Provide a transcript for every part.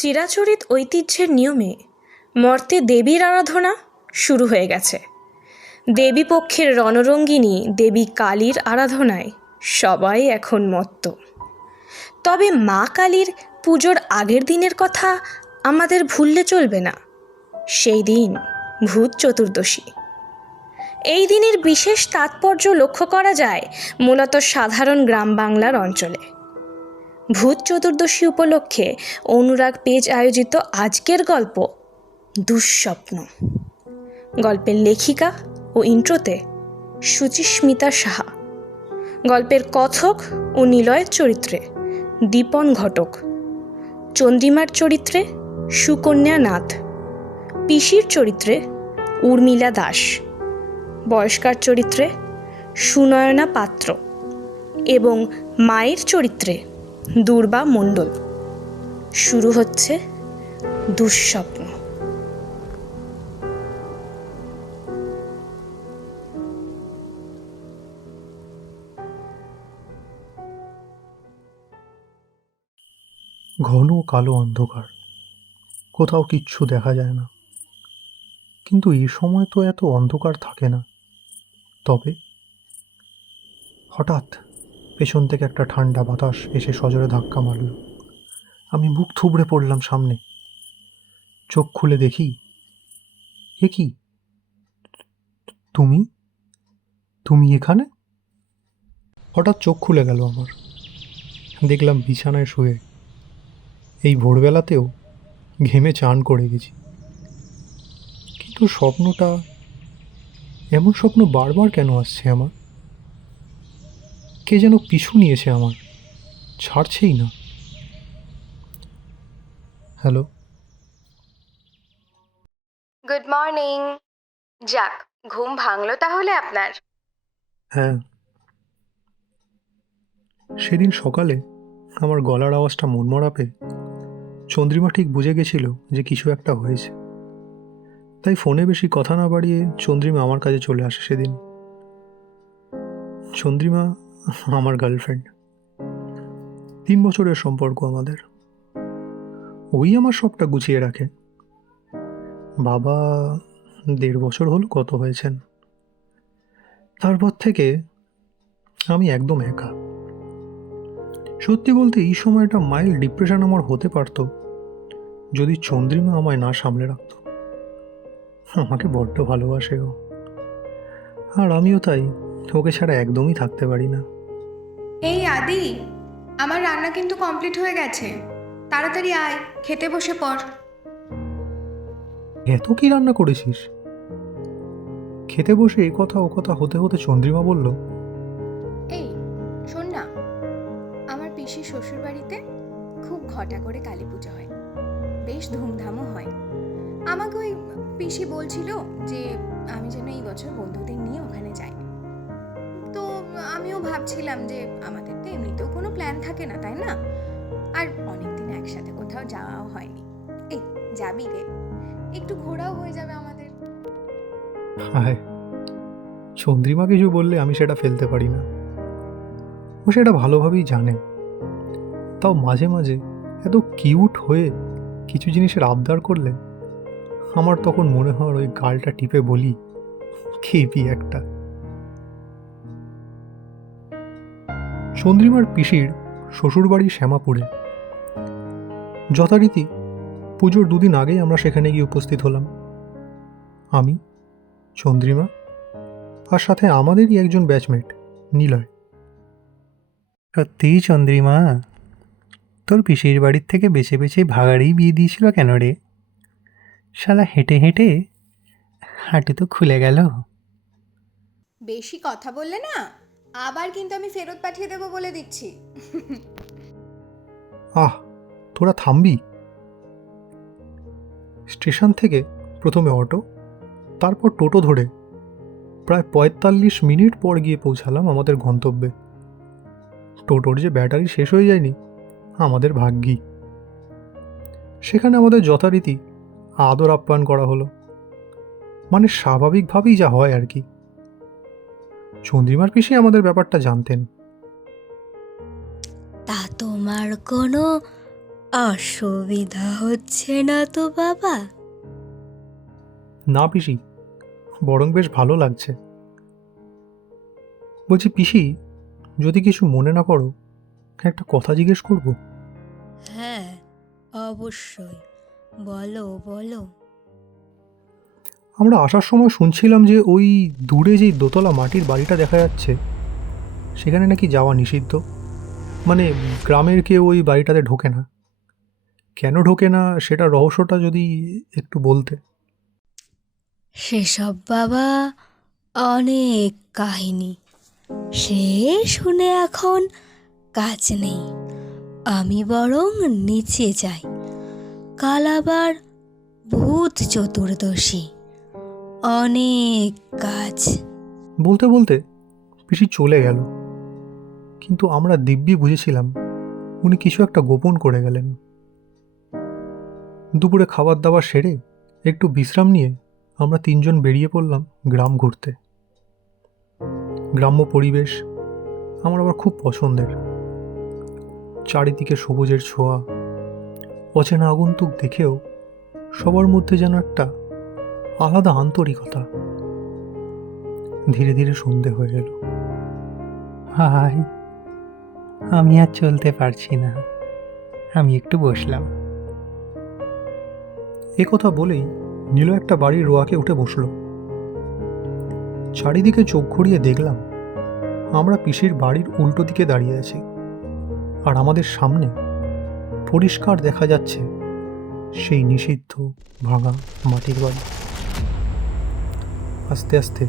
চিরাচরিত ঐতিহ্যের নিয়মে মর্তে দেবীর আরাধনা শুরু হয়ে গেছে। দেবী পক্ষের রণরঙ্গিনী দেবী কালীর আরাধনায় সবাই এখন মত্ত। তবে মা কালীর পুজোর আগের দিনের কথা আমাদের ভুললে চলবে না। সেই দিন ভূত চতুর্দশী। এই দিনের বিশেষ তাৎপর্য লক্ষ্য করা যায় মূলত সাধারণ গ্রাম বাংলার অঞ্চলে। ভূত চতুর্দশী উপলক্ষে অনুরাগ পেজ আয়োজিত আজকের গল্প দুঃস্বপ্ন। গল্পের লেখিকা ও ইন্ট্রোতে সুচিস্মিতা সাহা, গল্পের কথক ও নিলয়ের চরিত্রে দীপন ঘটক, চন্দ্রিমার চরিত্রে সুকন্যা নাথ, পিসির চরিত্রে উর্মিলা দাস, বয়স্কার চরিত্রে সুনয়না পাত্র এবং মায়ের চরিত্রে দুর্বা মণ্ডল। শুরু হচ্ছে দুঃস্বপ্ন। ঘন কালো অন্ধকার, কোথাও কিচ্ছু দেখা যায় না। কিন্তু এই সময় তো এত অন্ধকার থাকে না। তবে হঠাৎ পেছন থেকে একটা ঠান্ডা বাতাস এসে সজোরে ধাক্কা মারল। আমি বুক থুবড়ে পড়লাম সামনে। চোখ খুলে দেখি, এ কি, তুমি তুমি এখানে? হঠাৎ চোখ খুলে গেল আমার। দেখলাম বিছানায় শুয়ে। এই ভোরবেলাতেও ঘেমে চান করে গেছি। কিন্তু স্বপ্নটা, এমন স্বপ্ন বারবার কেন আসছে আমার? কে যেন পিছু নিয়েছে আমার, ছাড়ছেই না। হ্যালো। Good morning. যাক, ঘুম ভাঙলো তাহলে আপনার? হ্যাঁ, সেদিন সকালে আমার গলার আওয়াজটা মনমরা পেয়ে চন্দ্রিমা ঠিক বুঝে গেছিল যে কিছু একটা হয়েছে। তাই ফোনে বেশি কথা না বাড়িয়ে চন্দ্রিমা আমার কাছে চলে আসে সেদিন। চন্দ্রিমা আমার গার্লফ্রেন্ড। 3 বছরের সম্পর্ক আমাদের। ওই আমার সবটা গুছিয়ে রাখে। বাবা 1.5 বছর হলো গত হয়েছেন। তারপর থেকে আমি একদম একা। সত্যি বলতে এই সময়টা মাইল্ড ডিপ্রেশন আমার হতে পারত যদি চন্দ্রিমা আমায় না সামলে রাখত। আমাকে বড্ড ভালোবাসে ও, আর আমিও তাই ওকে ছাড়া একদমই থাকতে পারি না। এই আদি, আমার রান্না কিন্তু কমপ্লিট হয়ে গেছে, তাড়াতাড়ি আয়, খেতে বসে পড়। এত কি রান্না করেছিস? খেতে বসে এ কথা ও কথা হতে হতে চন্দ্রিমা বলল, এই শোন না, আমার পিসির শ্বশুর বাড়িতে খুব ঘটা করে কালী পুজো হয়, বেশ ধুমধামও হয়। আমাকে ওই পিসি বলছিল যে আমি যেন এই বছর বন্ধুদের নিয়ে ওখানে যাই। তো আমিও ভাবছিলাম যে আমাদের তো এমনিতেও কোনো প্ল্যান থাকে না, তাই না? আর অনেকদিন একসাথে কোথাও যাওয়াও হয়নি। এই যাবি রে, একটু ঘোরাও হয়ে যাবে আমাদের। হায়, চন্দ্রিমা কিছু বললে আমি সেটা ফেলতে পারি না। ও সেটা ভালোভাবেই জানে। তাও মাঝে মাঝে এত কিউট হয়ে কিছু জিনিসের আবদার করলে আমার তখন মনে হয় ওই গালটা টিপে বলি, খেপি একটা। চন্দ্রিমার পিসির শ্বশুরবাড়ি শ্যামাপুরে। যথারীতি পুজোর 2 দিন আগেই আমরা সেখানে গিয়ে উপস্থিত হলাম। আমি, চন্দ্রিমা, আর সাথে আমাদেরই একজন ব্যাচমেট নিলয়। সত্যিই চন্দ্রিমা, তোর পিসির বাড়ির থেকে বেছে বেছে ভাগাড়েই বিয়ে দিয়েছিল কেন রে? শালা হেঁটে হেঁটে হাঁটু তো খুলে গেল। বেশি কথা বললে না, আবার কিন্তু আমি ফেরত পাঠিয়ে দেবো বলে দিচ্ছি। আহ, তোরা থামবি? স্টেশন থেকে প্রথমে অটো, তারপর টোটো ধরে প্রায় 45 মিনিট পর গিয়ে পৌঁছালাম আমাদের গন্তব্যে। টোটোর যে ব্যাটারি শেষ হয়ে যায়নি আমাদের ভাগ্যি। সেখানে আমাদের যথারীতি আদর আপ্যায়ন করা হলো, মানে স্বাভাবিকভাবেই যা হয় আর কি। চন্দ্রিমার পিসি আমাদের ব্যাপারটা জানতেন। তা তোমার কোনো অসুবিধা হচ্ছে না তো বাবা? না পিসি, বরং বেশ ভালো লাগছে। বলছি পিসি, যদি কিছু মনে না করো, একটা কথা জিজ্ঞেস করব। হ্যাঁ, অবশ্যই, বলো বলো। আমরা আসার সময় শুনছিলাম যে ওই দূরে যেই দোতলা মাটির বাড়িটা দেখা যাচ্ছে, সেখানে নাকি যাওয়া নিষিদ্ধ। মানে গ্রামের কেউ ওই বাড়িটাতে ঢোকে না। কেন ঢোকে না সেটা রহস্যটা যদি একটু বলতে। সেসব বাবা অনেক কাহিনী, সে শুনে এখন কাজ নেই। আমি বরং নিচে যাই, কাল আবার ভূত চতুর্দশী, অনেক কাজ। বলতে বলতে পিসি চলে গেল, কিন্তু আমরা দিব্যি বুঝেছিলাম উনি কিছু একটা গোপন করে গেলেন। দুপুরে খাবার দাবার সেরে একটু বিশ্রাম নিয়ে আমরা তিনজন বেরিয়ে পড়লাম গ্রাম ঘুরতে। গ্রাম্য পরিবেশ আমার আবার খুব পছন্দের। চারিদিকে সবুজের ছোঁয়া, অচেনা আগন্তুক দেখেও সবার মধ্যে যেন একটা আলাদা আন্তরিকতা। ধীরে ধীরে সন্ধে হয়ে এলো। হাই, আমি আর চলতে পারছি না, আমি একটু বসলাম। এ কথা বলেই নীল একটা বাড়ির রোয়াকে উঠে বসল। চারিদিকে চোখ ঘুরিয়ে দেখলাম আমরা পিসির বাড়ির উল্টো দিকে দাঁড়িয়ে আছি, আর আমাদের সামনে পরিষ্কার দেখা যাচ্ছে সেই নিষিদ্ধ ভাঙা মাটির বাড়ি। আস্তে আস্তে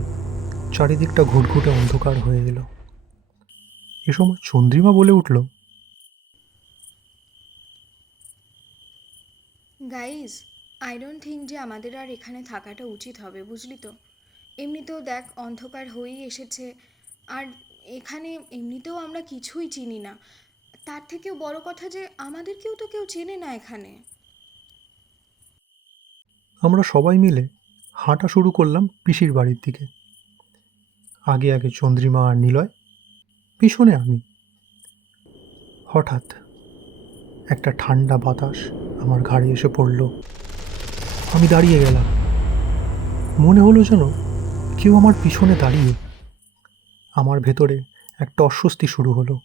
চারিদিকটা ঘুটঘুটে অন্ধকার হয়ে এলো। এ সময় চন্দ্রিমা বলে উঠল, গাইজ, আই ডোন্ট থিঙ্ক যে আমাদের আর এখানে থাকাটা উচিত হবে, বুঝলি তো? এমনিতেও দেখ, অন্ধকার হয়েই এসেছে, আর এখানে এমনিতেও আমরা কিছুই চিনি না। তার থেকেও বড় কথা যে আমাদেরকেও তো কেউ চেনে না এখানে। আমরা সবাই মিলে হাঁটা শুরু করলাম পিসির বাড়ির দিকে। আগে আগে চন্দ্রিমা আর নিলয়, পিছনে আমি। হঠাৎ একটা ঠান্ডা বাতাস আমার ঘাড়ে এসে পড়ল। আমি দাঁড়িয়ে গেলাম। মনে হলো যেন কেউ আমার পিছনে দাঁড়িয়ে। আমার ভেতরে একটা অস্বস্তি শুরু হলো।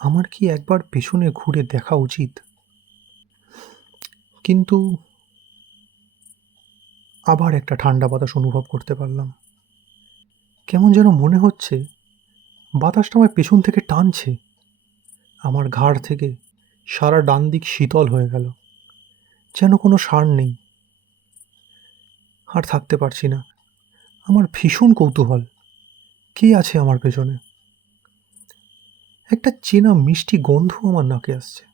আমার কি একবার পেছনে ঘুরে দেখা উচিত? কিন্তু আবার একটা ঠান্ডা বাতাস অনুভব করতে পারলাম। কেমন যেন মনে হচ্ছে বাতাসটা আমার পেছন থেকে টানছে। আমার ঘাড় থেকে সারা ডান দিক শীতল হয়ে গেল, যেন কোনো সার নেই। আর থাকতে পারছি না। আমার ভীষণ কৌতূহল, কে আছে আমার পেছনে। একটা চেনা মিষ্টি গন্ধ আমার নাকে আসছে,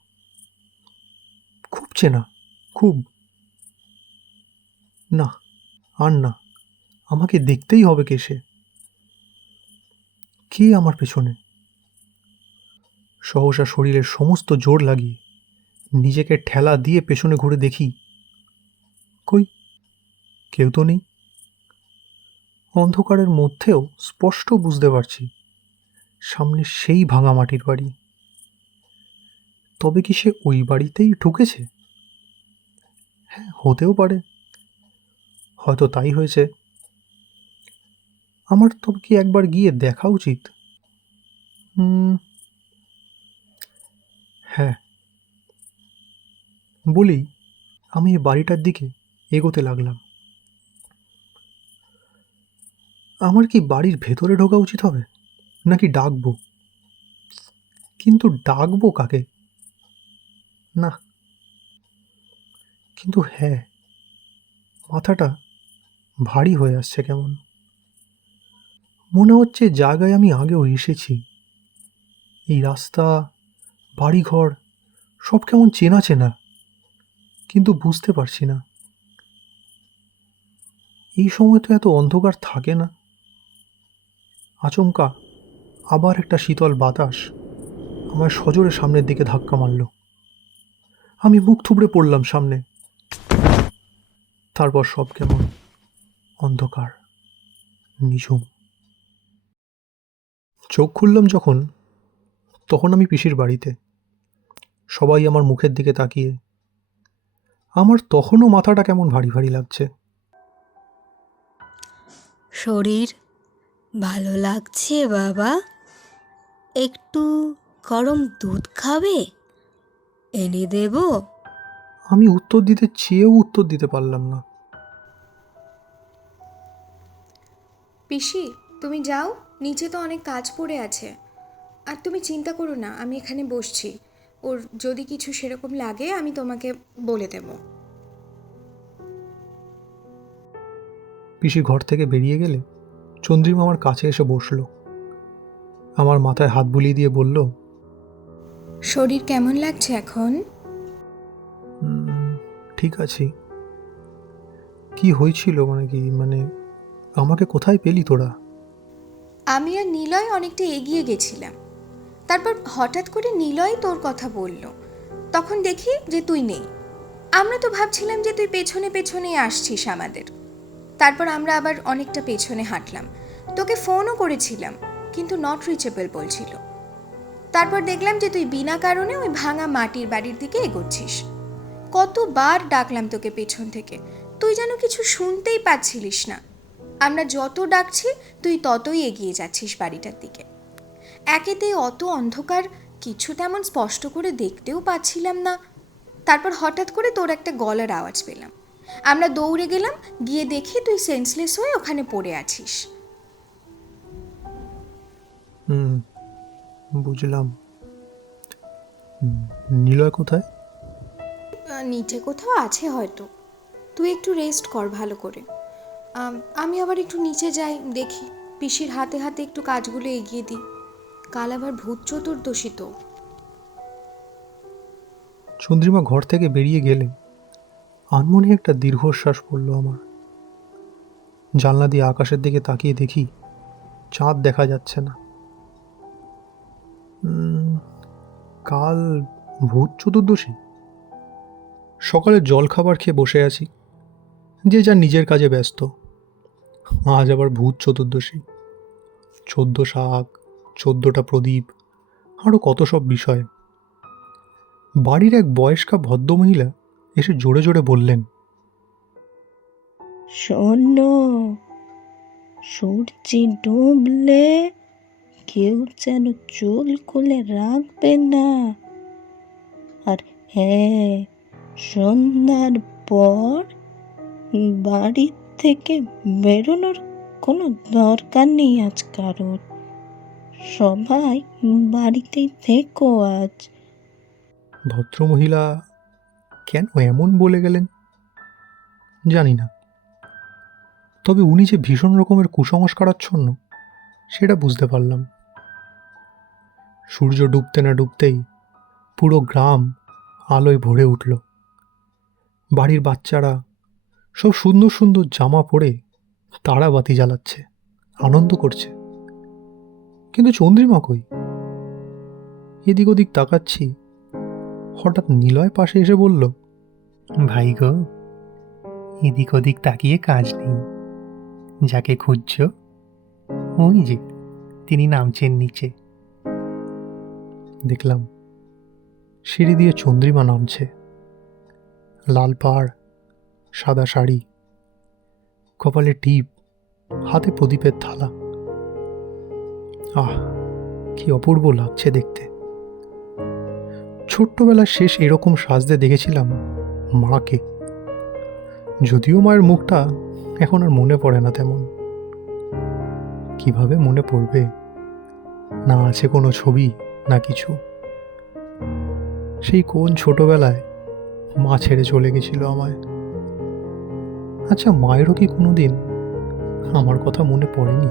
খুব চেনা, খুব। না, আর না, আমাকে দেখতেই হবে কে সে। কে আমার পেছনে? সহসা শরীরের সমস্ত জোর লাগিয়ে নিজেকে ঠেলা দিয়ে পেছনে ঘুরে দেখি, কই, কেউ তো নেই। অন্ধকারের মধ্যেও স্পষ্ট বুঝতে পারছি সামনে সেই ভাঙা মাটির বাড়ি। তবে কি সে ওই বাড়িতেই ঢুকেছে? হ্যাঁ, হতেও পারে, হয়তো তাই হয়েছে। আমার তবে কি একবার গিয়ে দেখা উচিত? হ্যাঁ, বলেই আমি এই বাড়িটার দিকে এগোতে লাগলাম। আমার কি বাড়ির ভেতরে ঢোকা উচিত হবে, নাকি ডাকবো? কিন্তু ডাকবো কাকে? না, কিন্তু হ্যাঁ, মাথাটা ভারী হয়ে আসছে কেমন। মনে হচ্ছে জায়গায় আমি আগেও এসেছি। এই রাস্তা, বাড়িঘর সব কেমন চেনা চেনা, কিন্তু বুঝতে পারছি না। এই সময় তো এত অন্ধকার থাকে না। আচমকা আবার একটা শীতল বাতাস আমার সজোরে সামনের দিকে ধাক্কা মারল। আমি মুখ থুবড়ে পড়লাম সামনে। তারপর সব কেমন অন্ধকার, নিঝুম। চোখ খুললাম যখন, তখন আমি পিসির বাড়িতে। সবাই আমার মুখের দিকে তাকিয়ে। আমার তখনও মাথাটা কেমন ভারী ভারী লাগছে। শরীর ভালো লাগছে বাবা? একটু গরম দুধ খাবে? এনে দেব? আমি উত্তর দিতে চেয়েও উত্তর দিতে পারলাম না। পিসি, তুমি যাও, নিচে তো অনেক কাজ পড়ে আছে। আর তুমি চিন্তা করো না, আমি এখানে বসছি। ওর যদি কিছু সেরকম লাগে আমি তোমাকে বলে দেব। পিসি ঘর থেকে বেরিয়ে গেলে চন্দ্রিমা আমার কাছে এসে বসলো। আমার মাথায় হাত বুলিয়ে দিয়ে বলল, শরীর কেমন লাগছে এখন? ঠিক আছি। কি হয়েছিল মানে আমাকে কোথায় পেলি তোরা? আমি আর নিলয় অনেকটা এগিয়ে গেছিলাম। তারপর হঠাৎ করে নিলয় তোর কথা বলল। তখন দেখি যে তুই নেই। আমরা তো ভাবছিলাম যে তুই পেছনে পেছনেই আসছিস আমাদের। তারপর আমরা আবার অনেকটা পেছনে হাঁটলাম। তোকে ফোনও করেছিলাম, কিন্তু নট রিচেবল বলছিল। তারপর দেখলাম যে তুই বিনা কারণে ওই ভাঙা মাটির বাড়ির দিকে এগোচ্ছিস। কতবার ডাকলাম তোকে পেছন থেকে, তুই যেন কিছু শুনতেই পাচ্ছিলিস না। আমরা যত ডাকছি তুই ততই এগিয়ে যাচ্ছিস বাড়িটার দিকে। একেতেই অত অন্ধকার, কিছু তেমন স্পষ্ট করে দেখতেও পাচ্ছিলাম না। তারপর হঠাৎ করে তোর একটা গলার আওয়াজ পেলাম। আমরা দৌড়ে গেলাম, গিয়ে দেখি তুই সেন্সলেস হয়ে ওখানে পড়ে আছিস। বুঝলাম। নিলয় কোথায়? নিচে কোথাও আছে হয়তো। তুই একটু রেস্ট কর ভালো করে। আমি আবার একটু নিচে যাই, দেখি পিসির হাতে হাতে একটু কাজগুলো এগিয়ে দিই। কাল আবার ভূত চতুর্দশী তো। চন্দ্রিমা ঘর থেকে বেরিয়ে গেলে আনমনে একটা দীর্ঘশ্বাস পড়ল আমার। জানলা দিয়ে আকাশের দিকে তাকিয়ে দেখি চাঁদ দেখা যাচ্ছে না। কাল ভূত চতুর্দশী। সকালে জলখাবার খেয়ে বসে আছি, যে যার নিজের কাজে ব্যস্ত। আজ আবার ভূত চতুর্দশী, 14 শাক, 14টা প্রদীপ, আরও কত সব বিষয়। বাড়ির এক বয়স্কা ভদ্রমহিলা এসে জোরে জোরে বললেন, শোনো, সূর্যি ডুবলে কেউ যেন চুল খুলে রাখবে না। আর হ্যাঁ, সন্ধ্যার পর বাড়ি থেকে বেরোনোর কোনো দরকার নেই আজ কারোর। সবাই বাড়িতেই থেকো আজ। ভদ্রমহিলা কেন এমন বলে গেলেন জানি না, তবে উনি যে ভীষণ রকমের কুসংস্কারাচ্ছন্ন সেটা বুঝতে পারলাম। সূর্য ডুবতে না ডুবতেই পুরো গ্রাম আলোয় ভরে উঠল। বাড়ির বাচ্চারা সব সুন্দর সুন্দর জামা পরে তারাবাতি জ্বালাচ্ছে, আনন্দ করছে। কিন্তু চন্দ্রিমা কই? এদিক ওদিক তাকাচ্ছি, হঠাৎ নিলয় পাশে এসে বলল, ভাই গো, এদিক ওদিক তাকিয়ে কাজ নেই। যাকে খুঁজছ ওই যে তিনি নামছেন নিচে। দেখলাম সিঁড়ি দিয়ে চন্দ্রিমা নামছে। লাল পাড়, সাদা শাড়ি, কপালে টিপ, হাতে প্রদীপের থালা। আহ, কি অপূর্ব লাগছে দেখতে। ছোট্টবেলার শেষ এরকম সাজতে দেখেছিলাম মাকে, যদিও মায়ের মুখটা এখন আর মনে পড়ে না তেমন। কিভাবে মনে পড়বে? না আছে কোনো ছবি, না কিছু। সেই কোন ছোটবেলায় মা ছেড়ে চলে গেছিল আমায়। আচ্ছা, মায়েরও কি কোনোদিন আমার কথা মনে পড়েনি?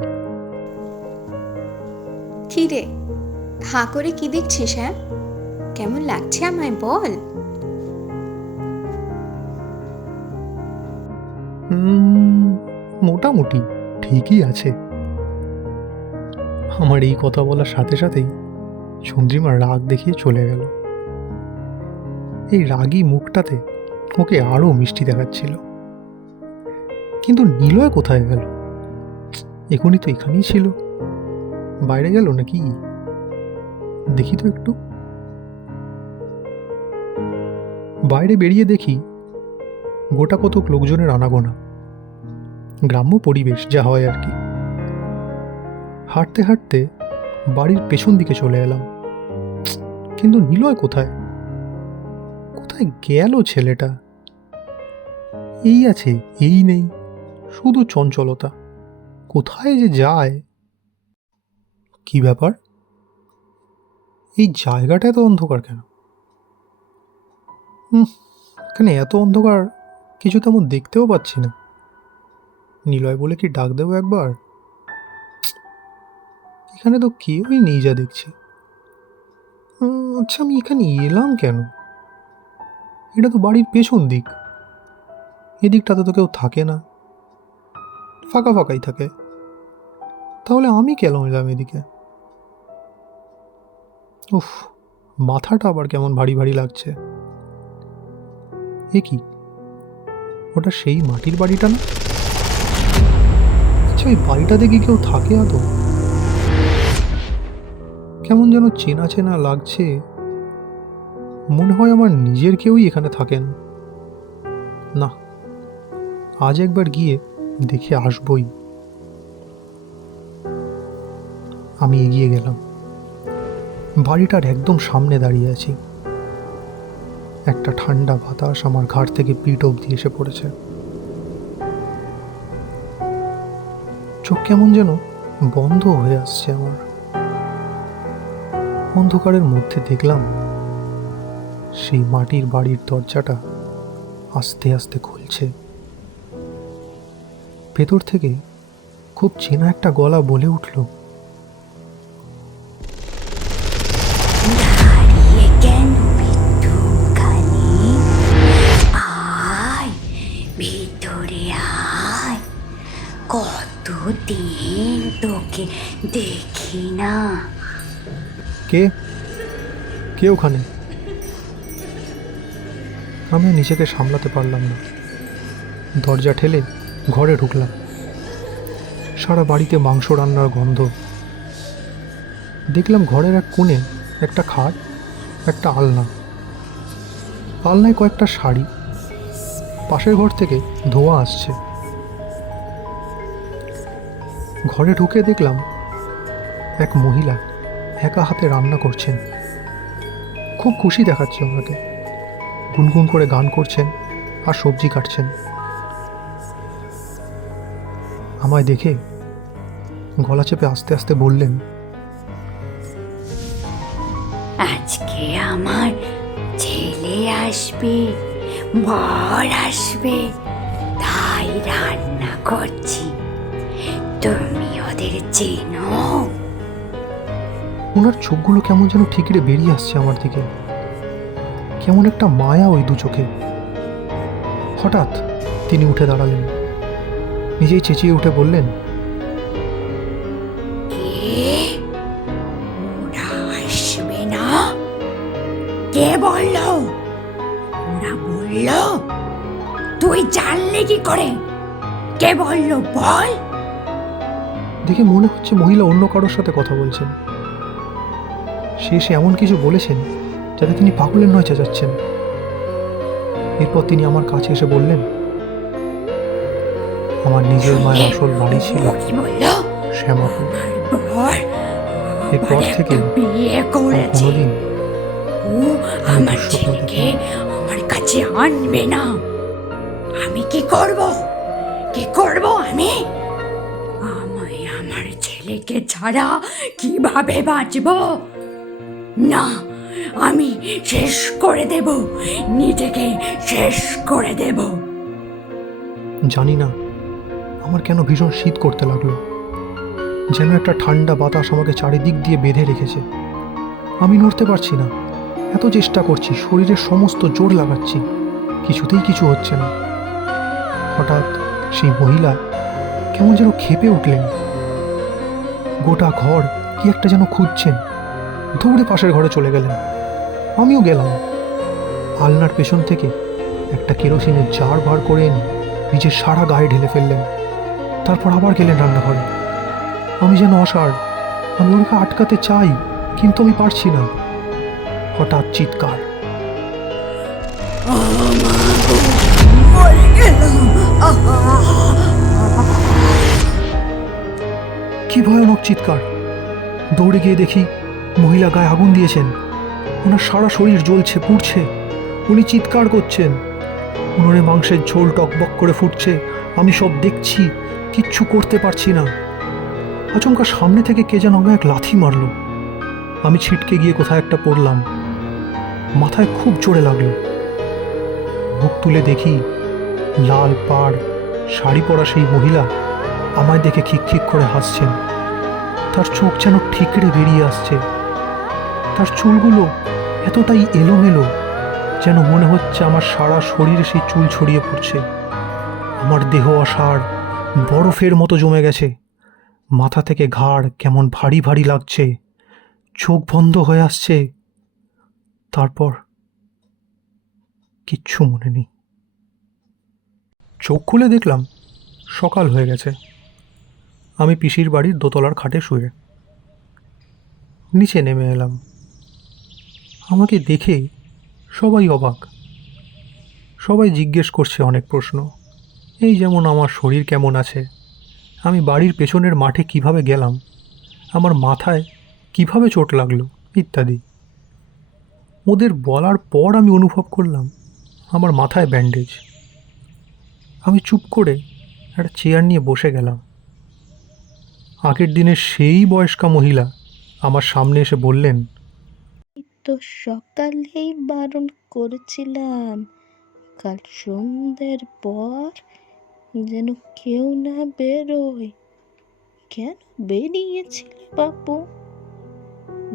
কি রে, হাঁ করে কি দেখছিস? হ্যাঁ, কেমন লাগছে আমায় বল। মোটামুটি ঠিকই আছে। আমার এই কথা বলার সাথে সাথেই চন্দ্রিমা রাগ দেখিয়ে চলে গেল। এই রাগী মুখটাতে ওকে আরও মিষ্টি দেখাচ্ছিল। কিন্তু নিলয় কোথায় গেল? এখনই তো এখানেই ছিল, বাইরে গেল নাকি? দেখি তো একটু। বাইরে বেরিয়ে দেখি গোটা কতক লোকজনের আনাগোনা, গ্রাম্য পরিবেশ যা হয় আর কি। হাঁটতে হাঁটতে বাড়ির পেছন দিকে চলে এলাম, কিন্তু নিলয় কোথায়? কোথায় গেল ছেলেটা? এই আছে এই নেই, শুধু চঞ্চলতা, কোথায় যে যায়। কি ব্যাপার, এই জায়গাটা এত অন্ধকার কেন? এখানে এত অন্ধকার, কিছু তেমন দেখতেও পাচ্ছি না। নিলয় বলে কি ডাক দেবো একবার? এখানে তো কেউই নেই যা দেখছি। আচ্ছা, আমি এখানে এলাম কেন? এটা তো বাড়ির পেছন দিক, এদিকটাতে তো কেউ থাকে না, ফাঁকা ফাঁকাই থাকে। তাহলে আমি কেন এলাম এদিকে? উফ, মাথাটা আবার কেমন ভারী ভারী লাগছে। এ কি, ওটা সেই মাটির বাড়িটা না? আচ্ছা, ওই বাড়িটাতে কি কেউ থাকে আদৌ? কেমন যেন চেনা চেনা লাগছে, মনে হয় আমার নিজের কেউই এখানে থাকেন। না, আজ একবার গিয়ে দেখে আসবই। আমি এগিয়ে গেলাম, বাড়িটার একদম সামনে দাঁড়িয়ে আছি। একটা ঠান্ডা বাতাস আমার ঘাড় থেকে পিঠ অবধি এসে পড়েছে। চোখ কেমন যেন বন্ধ হয়ে আসছে আমার। অন্ধকারের মধ্যে দেখলাম সেই মাটির বাড়ির দরজাটা আস্তে আস্তে খুলছে। ভেতর থেকে খুব চেনা একটা গলা বলে উঠল, দাঁড়িয়ে কেন বিদ্যুৎখানি? আয় ভিতরে আয়, কতদিন তোকে দেখি না। কে কে ওখানে? আমি নিজেকে সামলাতে পারলাম না, দরজা ঠেলে ঘরে ঢুকলাম। সারা বাড়িতে মাংস রান্নার গন্ধ। দেখলাম ঘরের এক কোণে একটা খাট, একটা আলনা, আলনায় কয়েকটা শাড়ি। পাশের ঘর থেকে ধোঁয়া আসছে। ঘরে ঢুকে দেখলাম এক মহিলা একা হাতে রান্না করছেন। খুব খুশি দেখাচ্ছে ওনাকে, গুনগুন করে গান করছেন আর সবজি কাটছেন। আমায় দেখে গলা চেপে আস্তে আস্তে বললেন, আজকে আমার ছেলে আসবে, বর আসবে, তাই রান্না করছি। তুমি ওদের চেনো? ওনার চোখগুলো কেমন যেন ঠিকরে বেরিয়ে আসছে আমার দিকে, কেমন একটা মায়া ওই দু চোখে। হঠাৎ তিনি উঠে দাঁড়ালেন, নিজেই চেঁচিয়ে উঠে বললেন, কে? ওরা আসবে না? কে বলল? ওরা বলল? তুই জানলে কি করে? কে বলল বল? দেখে মনে হচ্ছে মহিলা অন্য কারোর সাথে কথা বলছেন। সে এমন কিছু বলেছেন যাতে তিনি পাগলের নয় চেঁচাচ্ছেন। এরপর তিনি আমার কাছে এসে বললেন, আমার নিজের মায়ের আসল বাড়ি ছিল কি বলল? শ্যামাপুর। বর এরপর থেকে বিয়ে করেছে। কোনোদিন ও আমার ছেলেকে আমার কাছে আনবে না। আমি কি করব? কি করব আমি? আমি আমার ছেলেকে ছাড়া কিভাবে বাঁচব? না, আমি শেষ করে দেব, নিজেকে শেষ করে দেব। জানি না আমার কেন ভীষণ শীত করতে লাগলো, যেন একটা ঠান্ডা বাতাস আমাকে চারিদিক দিয়ে বেঁধে রেখেছে। আমি নড়তে পারছি না, এত চেষ্টা করছি, শরীরের সমস্ত জোর লাগাচ্ছি, কিছুতেই কিছু হচ্ছে না। হঠাৎ সেই মহিলা কেমন যেন ক্ষেপে উঠলেন, গোটা ঘর কি একটা যেন খুঁজছেন, দৌড়ে পাশের ঘরে চলে গেলেন। আমিও গেলাম। আলনার পেছন থেকে একটা কেরোসিনের জার বার করে এনে নিজের সারা গায়ে ঢেলে ফেললেন। তারপর আবার গেলেন রান্নাঘরে। আমি যেন অসাড়, আমি ওকে আটকাতে চাই, কিন্তু আমি পারছি না। হঠাৎ চিৎকার, কি ভয়ানক চিৎকার! দৌড়ে গিয়ে দেখি মহিলা গায়ে আগুন দিয়েছেন। ওনার সারা শরীর জ্বলছে, পুড়ছে। উনি চিৎকার করছেন। উনুনে মাংসের ঝোল টকবক করে ফুটছে। আমি সব দেখছি, কিচ্ছু করতে পারছি না। আচমকা সামনে থেকে কে যেন আমায় এক লাথি মারল। আমি ছিটকে গিয়ে কোথায় একটা পড়লাম। মাথায় খুব জোরে লাগলো। মুখ তুলে দেখি লাল পাড় শাড়ি পরা সেই মহিলা আমায় দেখে খিকখিক করে হাসছেন। তার চোখ যেন ঠিকরে বেরিয়ে আসছে। তার চুলগুলো এতটাই এলোমেলো যেন মনে হচ্ছে আমার সারা শরীরে সেই চুল ছড়িয়ে পড়ছে। আমার দেহ অসাড় বরফের মতো জমে গেছে। মাথা থেকে ঘাড় কেমন ভারী ভারী লাগছে। চোখ বন্ধ হয়ে আসছে। তারপর কিচ্ছু মনে নেই। চোখ খুলে দেখলাম সকাল হয়ে গেছে। আমি পিসির বাড়ির দোতলার খাটে শুয়ে। নিচে নেমে এলাম। আমাকে দেখে সবাই অবাক। সবাই জিজ্ঞেস করছে অনেক প্রশ্ন। এই যেমন আমার শরীর কেমন আছে, আমি বাড়ির পেছনের মাঠে কিভাবে গেলাম, আমার মাথায় কিভাবে চোট লাগলো ইত্যাদি। ওদের বলার পর আমি অনুভব করলাম আমার মাথায় ব্যান্ডেজ। আমি চুপ করে একটা চেয়ার নিয়ে বসে গেলাম। আগের দিনের সেই বয়স্কা মহিলা আমার সামনে এসে বললেন, তো সকালেই বারণ করেছিলাম কাল সন্ধ্যের পর যেন কেউ না বেরোয়। কেন বেরিয়েছিলে বাপু?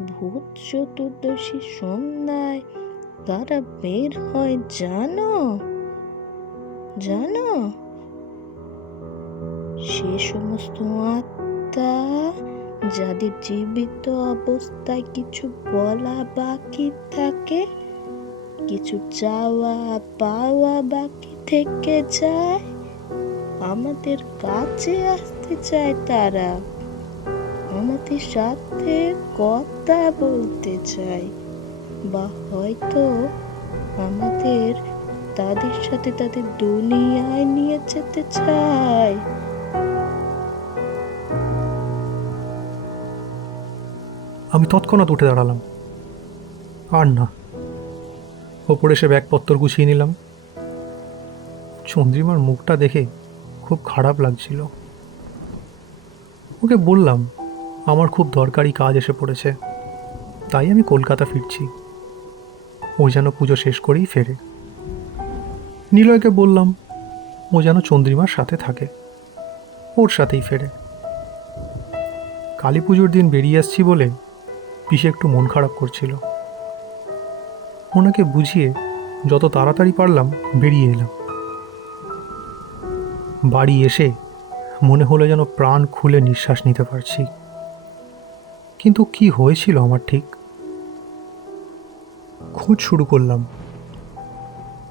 ভূত চতুর্দশী সন্ধ্যায় তারা বের হয় জানো? জানো সে সমস্ত আত্মা যাদের জীবিত অবস্থায় কিছু বলা বাকি থাকে, কিছু চাওয়া পাওয়া বাকি থেকে যায়, আমাদের কাছে আসতে চায়। তারা আমাদের সাথে কথা বলতে চায়, বা হয়তো আমাদের তাদের সাথে তাদের দুনিয়ায় নিয়ে যেতে চায়। আমি তৎক্ষণাৎ উঠে দাঁড়ালাম। আর না, ওপরে এসে ব্যাগপত্তর গুছিয়ে নিলাম। চন্দ্রিমার মুখটা দেখে খুব খারাপ লাগছিল। ওকে বললাম আমার খুব দরকারি কাজ এসে পড়েছে, তাই আমি কলকাতা ফিরছি। ও যেন পুজো শেষ করেই ফেরে। নিলয়কে বললাম ও যেন চন্দ্রিমার সাথে থাকে, ওর সাথেই ফেরে। কালী পুজোর দিন বেরিয়ে আসছি বলে পিসে একটু মন খারাপ করছিল। ওনাকে বুঝিয়ে যত তাড়াতাড়ি পারলাম বেরিয়ে এলাম। বাড়ি এসে মনে হলো যেন প্রাণ খুলে নিঃশ্বাস নিতে পারছি। কিন্তু কি হয়েছিল আমার ঠিক? খোঁজ শুরু করলাম।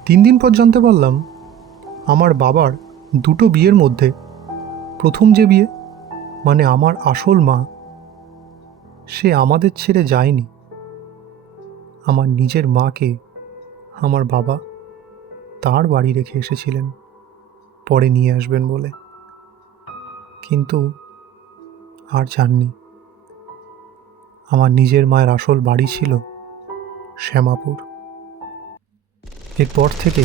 3 দিন পর জানতে পারলাম আমার বাবার দুটো বিয়ের মধ্যে প্রথম যে বিয়ে, মানে আমার আসল মা, সে আমাদের ছেড়ে যায়নি। আমার নিজের মাকে আমার বাবা তার বাড়ি রেখে এসেছিলেন পরে নিয়ে আসবেন বলে, কিন্তু আর যাননি। আমার নিজের মায়ের আসল বাড়ি ছিল শ্যামাপুর। এরপর থেকে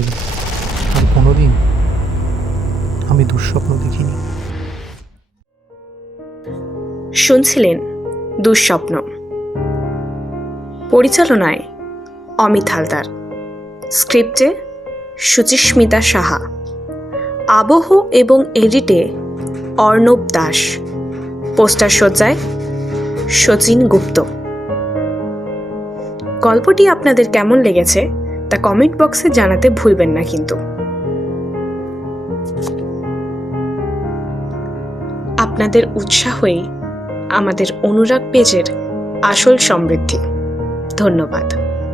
আর কোনোদিন আমি দুঃস্বপ্ন দেখিনি। শুনছিলেন দুঃস্বপ্ন। পরিচালনায় অমিত হালদার, স্ক্রিপ্টে সুচিস্মিতা সাহা, আবহ এবং এডিটে অর্ণব দাস, পোস্টার সজ্জায় শচীন গুপ্ত। গল্পটি আপনাদের কেমন লেগেছে তা কমেন্ট বক্সে জানাতে ভুলবেন না কিন্তু। আপনাদের উৎসাহই আমাদের অনুরাগ পেজের আসল সমৃদ্ধি। ধন্যবাদ।